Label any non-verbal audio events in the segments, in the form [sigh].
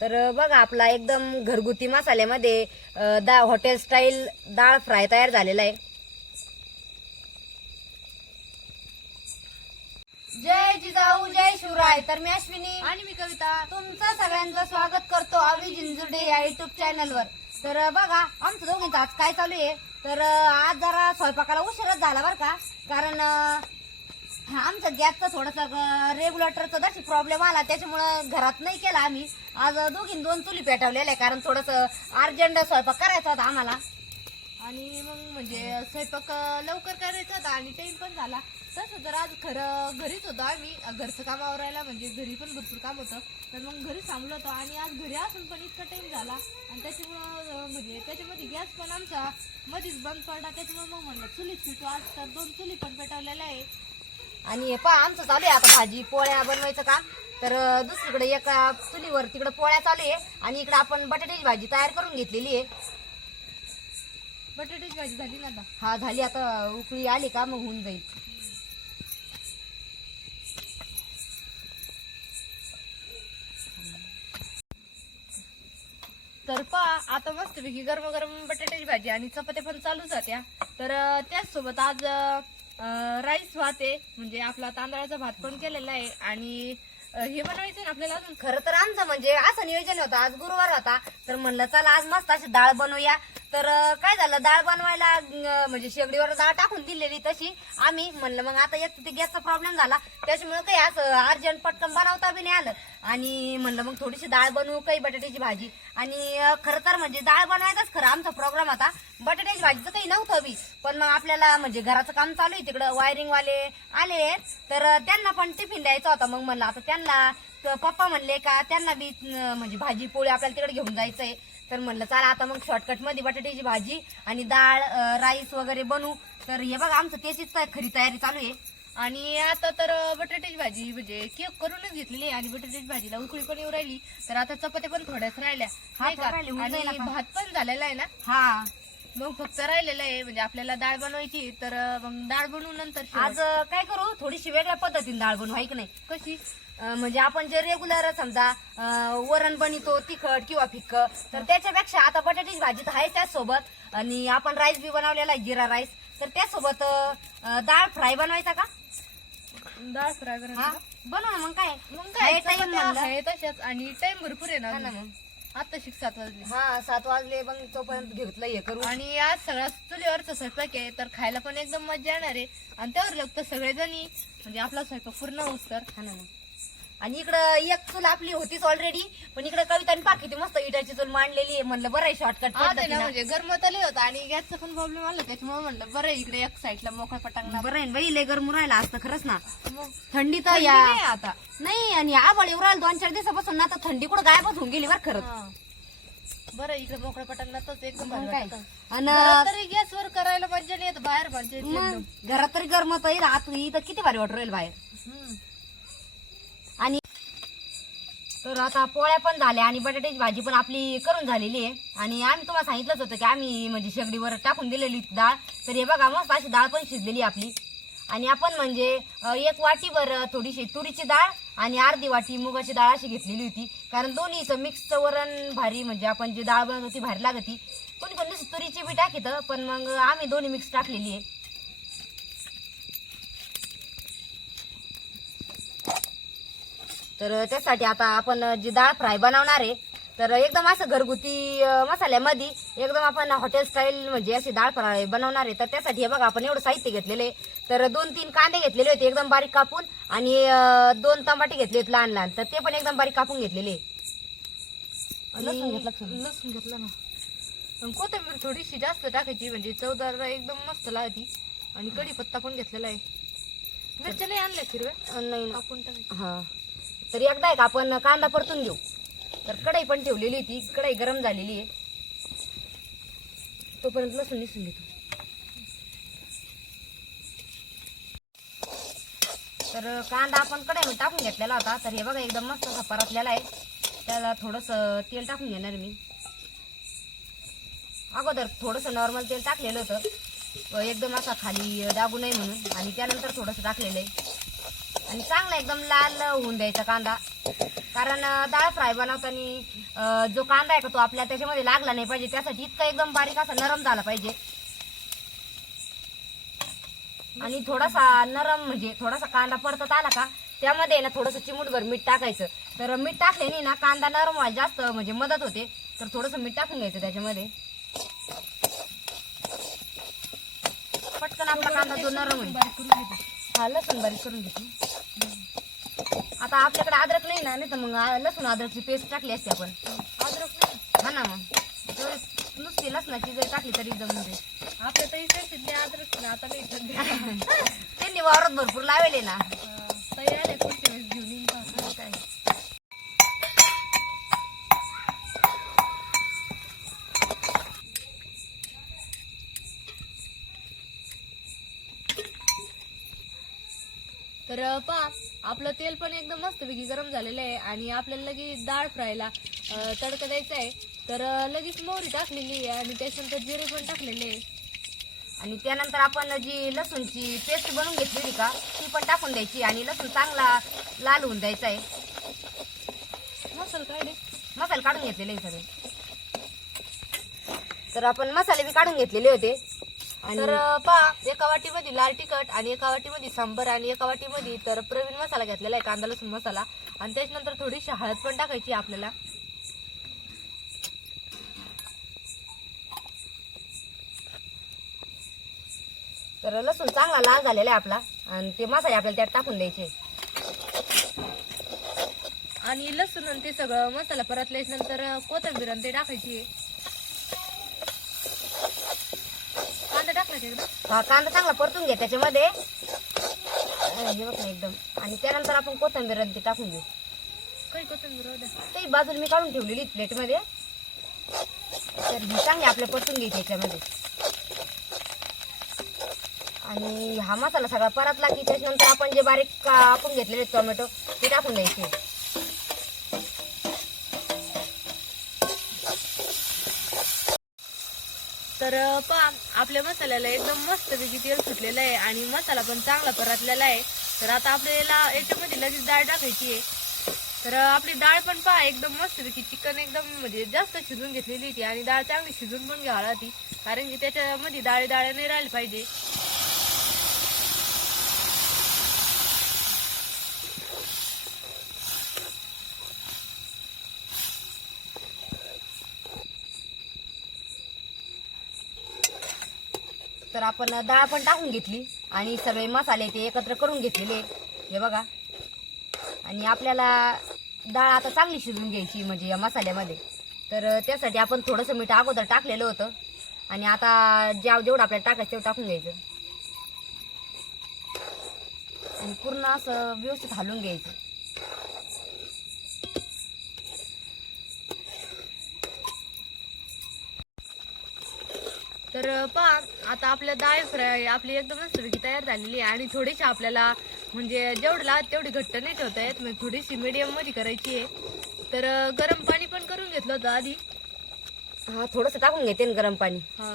तर बघा आपला एकदम घरगुती मसाल्यामध्ये दा हॉटेल स्टाईल डाळ फ्राय तयार झालेला आहे. जय जिजाऊ जय शिवराय. तर मी अश्विनी. आणि मी कविता. तुमचं सगळ्यांचं स्वागत करतो आवी जिंजुडे या युट्यूब चॅनलवर तर बघा आमचं दोघींचं आज काय चालू आहे? तर आज जरा स्वयंपाकाला उशीरच झाला बरं का? कारण हा, आमचं गॅसचं थोडंसं रेग्युलेटरचा जशी प्रॉब्लेम आला त्याच्यामुळं घरात नाही केला आम्ही. आज दोघीं दोन चुली पेटवलेल्या आहे कारण थोडंसं अर्जंट स्वयंपाक करायचा होता आम्हाला. आणि मग म्हणजे स्वयंपाक लवकर करायचा होता आणि टाइम पण झाला. तसं तर आज खरं घरीच होतो आम्ही. घरचं काम आवरायला म्हणजे घरी पण भरपूर काम होतं. तर मग घरी थांबलो होतो आणि आज घरी असून पण इतका टाइम झाला. आणि त्याच्यामुळं म्हणजे त्याच्यामध्ये गॅस पण आमचा मध्येच बंद पडला. त्याच्यामुळे मग म्हणलं चुलीत पिटू आज तर दोन चुली पण पेटवलेल्या आहे आणि हे पहा आमचं चालू आहे आता भाजी पोळ्या बनवायचं काम. तर दुसरीकडे एका चुलीवर तिकडे पोळ्या चालू आहे आणि इकडे आपण बटाट्याची भाजी तयार करून घेतलेली आहे. बटाट्याची भाजी झाली ना आता? हा झाली आता. उकळी आली का मग होऊन जाईल. तर पहा आता मस्तपैकी गरम गरम बटाट्याची भाजी आणि चपात्या पण चालूच होत्या तर त्याचसोबत आज राईस भात आहे. म्हणजे आपला तांदळाचा भात पण केलेला आहे आणि हे बनवायचं ना आपल्याला अजून? खरं तर आमचं म्हणजे असं नियोजन होतं. आज गुरुवार होता. तर म्हणलं चला आज मस्त अशी डाळ बनवूया. तर काय झालं? डाळ बनवायला म्हणजे शेगडीवर डाळ टाकून दिलेली तशी. आम्ही म्हणलं मग आता एक ते गॅसचा प्रॉब्लेम झाला. त्याच्यामुळे काही असं अर्जंट पटकन बनवता बी नाही आलं. आणि म्हणलं मग थोडीशी डाळ बनवू काही बटाट्याची भाजी. आणि खरं तर म्हणजे डाळ बनवायचाच खरं आमचा प्रोग्राम होता. बटाट्याची भाजीचं काही नव्हतं बी. पण मग आपल्याला म्हणजे घराचं काम चालू आहे तिकडं. वायरिंगवाले आले तर त्यांना पण टिफिन द्यायचा होता. मग म्हणलं आता त्यांना पप्पा म्हणले का त्यांना बी म्हणजे भाजी पोळी आपल्याला तिकडे घेऊन जायचंय. तर म्हणलं चला आता मग शॉर्टकटमध्ये बटाट्याची भाजी आणि डाळ राईस वगैरे बनवू. तर हे बघा आमचं त्याचीच काय खरी तयारी चालू आहे. आणि आता तर बटाट्याची भाजी म्हणजे केक करूनच घेतलेली आहे आणि बटाट्याची भाजीला उकळी पण येऊ राहिली. तर आता चपात्या पण थोड्याच राहिल्या. हा. भात पण झालेला आहे ना? हा. मग फक्त राहिलेलं आहे म्हणजे आपल्याला डाळ बनवायची तर मग डाळ बनवू नंतर. आज अं, काय करू? थोडीशी वेगळ्या पद्धतीने डाळ बनवू आहे की नाही? कशी? अं, म्हणजे आपण जे रेग्युलर समजा अं, वरण बनवतो तिखट किंवा फिक्क तर त्याच्यापेक्षा आता बटाट्याची भाजी तर आहे त्याचसोबत आणि आपण राईस बी बनवलेला आहे जिरा राईस तर त्यासोबत अं, डाळ फ्राय बनवायचा का? डाळ फ्राय हा? बनव ना मग काय? मग काय? time चपात्या म्हणलं. आहे तशाच आणि टाइम भरपूर आहे हा ना ना मग. आता शिक सात वाजले. हा सात वाजले मग तोपर्यंत घेतलं हे करू आणि आज सगळा चुलीवरचा स्वयंपाक आहे तर खायला पण एकदम मजा येणार आहे. आणि त्यावर लोक सगळेजणी म्हणजे आपला स्वयंपाक पूर्ण होत तर. हा ना मग. आणि इकडं एक चूल आपली होतीच ऑलरेडी पण इकडे कविताने पाकी ती मस्त इटाची चूल मांडलेली आहे. म्हणलं बरं शॉर्टकट म्हणजे गरमत आले होता. आणि गॅसचा पण प्रॉब्लेम आला त्याच्यामुळे म्हणलं बरं इकडे एक साईडला मोकळा पटांगणा बरं आहे बाई लय गरम राहिला असतं खरंच ना. थंडी तर या आता. नाही आणि आबळ येऊ राहिलं दोन चार दिवसापासून ना तर थंडी कुठं गायबच होऊन गेली बरं खरंच. बरं इकडे मोकळ्या पटांगणातच एकदम मग भारी काय. आणि तरी गॅसवर करायला मजा नाही बाहेर एकदम. घरात तरी गरमत आहे आत इथं किती भारी वाटू राहील बाहेर हम्म. आणि तर आता पोळ्या पण झाल्या आणि बटाट्याची भाजी पण आपली करून झालेली आहे. आणि आम्ही तुम्हाला सांगितलंच होतं की आम्ही म्हणजे शेगडीवर टाकून दिलेली डाळ. तर हे बघा मस्त अशी डाळ पण शिजलेली आहे आपली. आणि आपण म्हणजे एक वाटीवर थोडीशी तुरीची डाळ आणि अर्धी वाटी मुगाची डाळ अशी घेतलेली होती. कारण दोन्हीचं मिक्सचं वरण भारी म्हणजे आपण जी डाळ बनवतो ती भारी लागती. कोणी कोणी तुरीची बी टाकीत पण मग आम्ही दोन्ही मिक्स टाकलेली आहे. तर त्यासाठी आता आपण जी डाळ फ्राय बनवणार आहे तर एकदम असं घरगुती मसाल्यामध्ये एकदम आपण हॉटेल स्टाईल म्हणजे अशी डाळ फ्राय बनवणार आहे. तर त्यासाठी हे बघा आपण एवढं साहित्य घेतलेलं आहे. तर दोन तीन कांदे घेतलेले होते एकदम बारीक कापून आणि दोन टमाटे घेतले होते लहान लहान. तर ते पण एकदम बारीक कापून घेतलेले आणि लसूण घेतलं का? लसूण घेतलं ना. कोथिंबीर थोडीशी जास्त टाकायची म्हणजे चवदार एकदम मस्त लागती. आणि कढीपत्ता पण घेतलेला आहे. मिरच्या नाही आणल्या हिरव्या? अं, नाही टाकायची. हा. तर एकदा एक आपण कांदा परतून घेऊ. तर कढई पण ठेवलेली होती कढई गरम झालेली आहे. तोपर्यंत लसूण निसून घेतो. तर कांदा आपण कढईमध्ये टाकून घेतलेला होता तर हे बघा एकदम मस्त असा परतलेला आहे. त्याला थोडस तेल टाकून घेणार मी. अगोदर थोडस नॉर्मल तेल टाकलेलं होतं. एकदम असा खाली दाबू नये म्हणून. आणि त्यानंतर थोडस टाकलेलं आहे. आणि चांगला एकदम लाल होऊन द्यायचा कांदा. कारण अं, डाळ फ्राय बनवताना जो कांदा आहे का तो आपल्या त्याच्यामध्ये लागला नाही पाहिजे. त्यासाठी इतका एकदम बारीक असा नरम झाला पाहिजे. आणि थोडासा नरम म्हणजे थोडासा कांदा परतत आला का त्यामध्ये आहे ना थोडस चिमूटभर मीठ टाकायचं. तर मीठ टाकल्याने ना कांदा नरम व्हायला जास्त म्हणजे मदत होते. तर थोडस मीठ टाकून घ्यायचं त्याच्यामध्ये. पटकन आपला कांदा जो नरम होईल. बारीक करून हा लसूण बारीक करून घेते. आता आपल्याकडे अद्रक नाही ना नाही तर मग लसूण अद्रकची पेस्ट टाकली असते आपण. अद्रक नाही. हा ना मग. नुसती लसणाची जरी टाकली तरी जमून जाईल. आपल्या ताई सांगितले अद्रक ना आता नाही [laughs] त्यांनी वावरात भरपूर लावले ना. ताई आले पुढच्या वेळेस घेऊन तर पहा आपलं तेल पण एकदम मस्तपैकी गरम झालेलं आहे आणि आपल्याला लगेच डाळ फ्रायला तडका द्यायचा आहे. तर लगेच मोहरी टाकलेली आहे आणि त्याच्यानंतर जिरे पण टाकलेले आहे. आणि त्यानंतर आपण जी लसूणची पेस्ट बनवून घेतलेली का ती पण टाकून द्यायची आणि लसूण चांगला लाल होऊन द्यायचा आहे. मसाला रे मसाले काढून घेतलेले आहे सगळे. तर आपण मसाले बी काढून घेतलेले होते. तर पहा एका वाटीमध्ये लाल तिखट आणि एका वाटीमध्ये सांबर आणि एका वाटीमध्ये तर प्रवीण मसाला घेतलेला आहे कांदा लसूण मसाला. आणि त्याच्यानंतर थोडीशी हळद पण टाकायची आपल्याला. तर लसूण चांगला लाल झालेला आहे आपला. आणि ते मसाले आपल्याला त्यात टाकून द्यायचे. आणि लसूण आणि ते सगळं मसाला परतल्याच्या नंतर कोथिंबीर आणि ते टाकायची आहे. कांदा टाकला एकदा हा कांदा चांगला परतून घ्या त्याच्यामध्ये. अं, हे बघ ना एकदम. आणि त्यानंतर आपण कोथिंबीर आणि ते टाकून घेऊ. काही कोथिंबीर. ते बाजूला मी काढून ठेवलेली प्लेटमध्ये. तर ही चांगली आपल्या परतून घ्यायची याच्यामध्ये आणि हा मसाला सगळा परतला की त्याच्यानंतर आपण जे बारीक कापून घेतलेले टोमॅटो ते टाकून द्यायचे. तर पहा आपल्या मसाल्याला एकदम मस्तपैकी तेल सुटलेलं आहे आणि मसाला पण चांगला परतलेला आहे. तर आता आपल्याला याच्यामध्ये लगेच डाळ टाकायची आहे. तर आपली डाळ पण पहा एकदम मस्तपैकी चिकन एकदम म्हणजे जास्त शिजून घेतलेली होती आणि डाळ चांगली शिजून पण घ्यावा ती कारण की त्याच्यामध्ये डाळे डाळे नाही राहिली पाहिजे. आपण डाळ पण टाकून घेतली आणि सगळे मसाले ते एकत्र करून घेतलेले. हे बघा. आणि आपल्याला डाळ आता चांगली शिजवून घ्यायची म्हणजे या मसाल्यामध्ये. तर त्यासाठी आपण थोडंसं मीठ अगोदर टाकलेलं होतं. आणि आता ज्या जेवढं आपल्याला टाकायचं तेवढं टाकून घ्यायचं. आणि पूर्ण असं व्यवस्थित हलवून घ्यायचं. तर पहा आता आपल्या डाळ फ्राय आपली एकदम मस्तपैकी तयार झालेली आहे आणि थोडीशी आपल्याला म्हणजे जेवढं लागत तेवढी घट्ट नाही ठेवता येत. म्हणजे थोडीशी मीडियममध्ये करायची आहे. तर गरम पाणी पण करून घेतलं होतं आधी. हा थोडंसं टाकून घेते ना गरम पाणी. हा.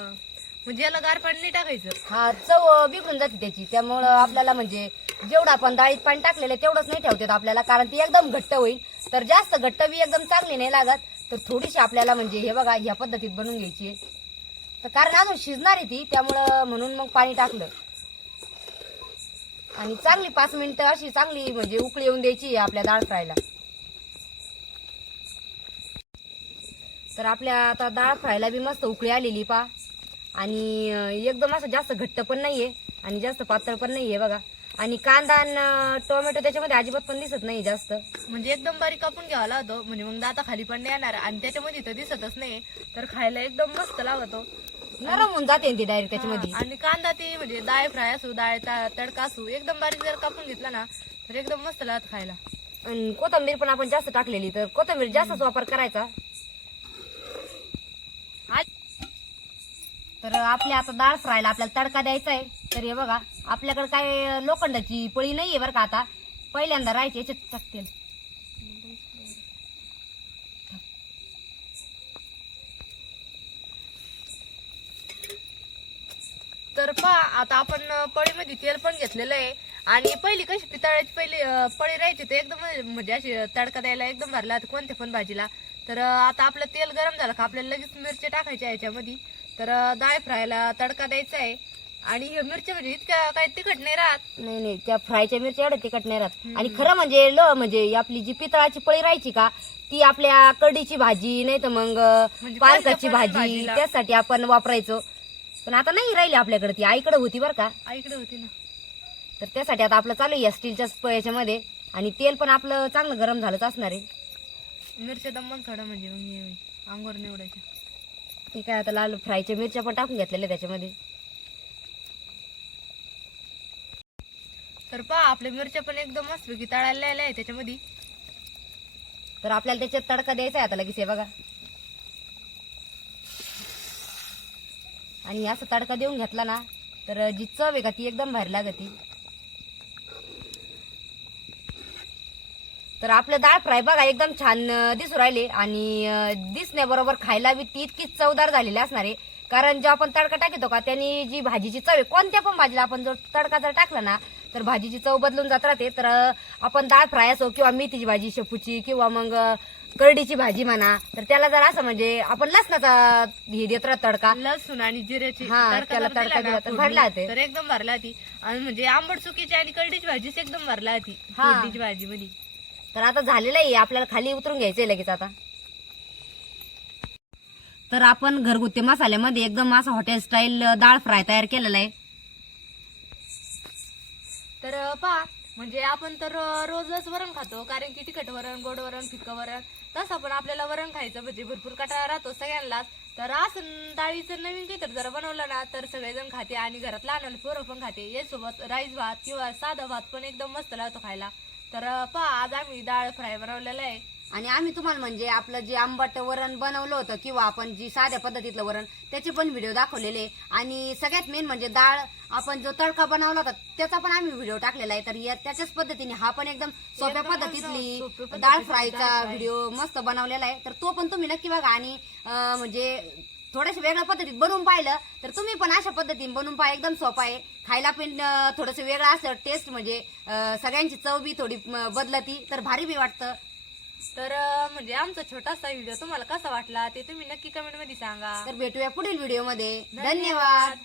म्हणजे याला गार पाणी नाही टाकायचं. हा चव बिघडून जाते त्याची. त्यामुळं आपल्याला म्हणजे जेवढं आपण डाळीत पाणी टाकलेलं आहे तेवढंच नाही ठेवते आपल्याला कारण ती एकदम घट्ट होईल. तर जास्त घट्ट बी एकदम चांगली नाही लागत. तर थोडीशी आपल्याला म्हणजे हे बघा ह्या पद्धतीत बनवून घ्यायची आहे. तर कारण अजून शिजणार आहे ती त्यामुळं म्हणून मग पाणी टाकलं. आणि चांगली पाच मिनिटं अशी चांगली म्हणजे उकळी येऊन द्यायची आहे आपल्या डाळ फ्रायला. तर आपल्या आता डाळ फ्रायला बी मस्त उकळी आलेली पा. आणि एकदम असं जास्त घट्ट पण नाहीये आणि जास्त पातळ पण नाहीये बघा. आणि कांदा आणि टोमॅटो त्याच्यामध्ये अजिबात पण दिसत नाही जास्त. म्हणजे एकदम बारीक कापून घ्यावा लागतो म्हणजे मग दाता खाली पण नाही येणार आणि त्याच्यामध्ये तर दिसतच नाही. तर खायला एकदम मस्त लागतो. नरम होऊन जाते ना ती डायरेक्ट त्याच्यामध्ये. आणि कांदा ते म्हणजे डाळ फ्राय असू डाळ ता- तडका असू एकदम बारीक जर कापून घेतला ना तर एकदम मस्त लागत खायला. आणि कोथंबीर पण आपण जास्त टाकलेली तर कोथंबीर जास्तच वापर करायचा. तर आपल्या आता डाळ फ्रायला आपल्याला तडका द्यायचा आहे तर हे बघा आपल्याकडे काय लोखंडाची पळी नाहीये बरं का आता. पहिल्यांदा राहायची याच्यात टाकतील तर पहा आता आपण पळीमध्ये तेल पण घेतलेलं आहे. आणि पहिली कशी पितळाची पहिली पळी राहायची तर एकदम म्हणजे अशी तडका द्यायला एकदम भरला कोणत्या पण भाजीला. तर आता आपलं तेल गरम झालं का आपल्याला लगेच मिरची टाकायच्या याच्यामध्ये. तर डाळ फ्रायला तडका द्यायचा आहे. आणि हे मिरच्या म्हणजे इतक्या काही तिखट नाही राहत. नाही नाही त्या फ्रायच्या मिरच्या एवढ्या तिखट नाही राहत. आणि खरं म्हणजे ल म्हणजे आपली जी पितळाची पळी राहायची का ती आपल्या कढीची भाजी नाही तर मग म्हणजे पालकाची भाजी. त्यासाठी आपण वापरायचो. पण आता नाही राहिली आपल्याकडे ती. आईकडे होती बरं का. आईकडे होती ना. तर त्यासाठी आता आपलं चालू आहे या स्टीलच्या याच्यामध्ये आणि तेल पण आपलं चांगलं गरम झालंच असणार आहे. मिरच्या दमन थोडं म्हणजे मग हे अंगोर निवडायच्या. ते काय आता लाल फ्रायच्या मिरच्या पण टाकून घेतलेल्या त्याच्यामध्ये. तर पहा आपल्या मिरच्या पण एकदम मस्त की तळायला आहे त्याच्यामध्ये. तर आपल्याला त्याच्यात तडका द्यायचा आहे आता लगेच हे बघा. आणि असं तडका देऊन घेतला ना तर जी चव आहे का ती एकदम भारी लागती. तर आपलं डाळ फ्राय बघा एकदम छान दिसू राहिले. आणि दिसण्याबरोबर खायला बी ती इतकी चवदार झालेली असणार आहे. कारण जेव्हा आपण तडका टाकतो का त्यांनी जी भाजीची चव आहे कोणत्या पण भाजीला आपण जर तडका जर टाकला ना तर भाजीची चव बदलून जात राहते. तर आपण डाळ फ्राय असो किंवा मेथीची भाजी शेपूची किंवा मग करडीची भाजी म्हणा तर त्याला जर असं म्हणजे आपण लसणाचा हे देत राहत तडका. लसूण आणि जिऱ्याची हा, तडका त्याला जर दिला तडका ना फोडणी, भरला होते. तर एकदम भरला होती आणि म्हणजे आंबट चुकीची आणि करडीची भाजीच एकदम भरला होती हा. फोडणीची भाजी मध्ये तर आता झालेलं आहे आपल्याला खाली उतरून घ्यायचंय लगेच आता. तर आपण घरगुती मसाल्यामध्ये एकदम असं हॉटेल स्टाईल डाळ फ्राय तयार केलेला आहे. तर पहा म्हणजे आपण तर रोजच वरण खातो कारण की तिखट वरण गोड वरण फिक्कं वरण तसं पण आपल्याला वरण खायचं म्हणजे भरपूर कटाळा राहतो सगळ्यांनाच. तर असं डाळीचं नवीन काहीतरी जर बनवलं ना तर सगळेजण खाते आणि घरात लहान पोरं पण खाते. यासोबत राईस भात किंवा साधा भात पण एकदम मस्त लावतो खायला. तर पहा आज आम्ही डाळ फ्राय बनवलेला आहे. आणि आम्ही तुम्हाला म्हणजे आपलं जे आंबट वरण बनवलं होतं किंवा आपण जी साध्या पद्धतीतलं वरण त्याचे पण व्हिडिओ दाखवलेले. आणि सगळ्यात मेन म्हणजे डाळ आपण जो तडका बनवला होता त्याचा पण आम्ही व्हिडिओ टाकलेला आहे. तर या- त्याच्याच पद्धतीने हा पण एकदम सोप्या पद्धतीतली डाळ फ्रायचा फ्राय. व्हिडिओ मस्त बनवलेला आहे. तर तो पण तुम्ही नक्की बघा. आणि म्हणजे थोड्याशा वेगळ्या पद्धतीत बनवून पाहिलं तर तुम्ही पण अशा पद्धतीने बनवून पहा. एकदम सोपा आहे. खायला पण थोडस वेगळं असं टेस्ट म्हणजे सगळ्यांची चव बी थोडी बदलती तर भारी बी वाटतं. तर म्हणजे आमचा छोटासा व्हिडिओ तुम्हाला कसा वाटला ते तुम्ही नक्की कमेंटमध्ये सांगा. तर भेटूया पुढील व्हिडिओमध्ये धन्यवाद. धन्यवाद.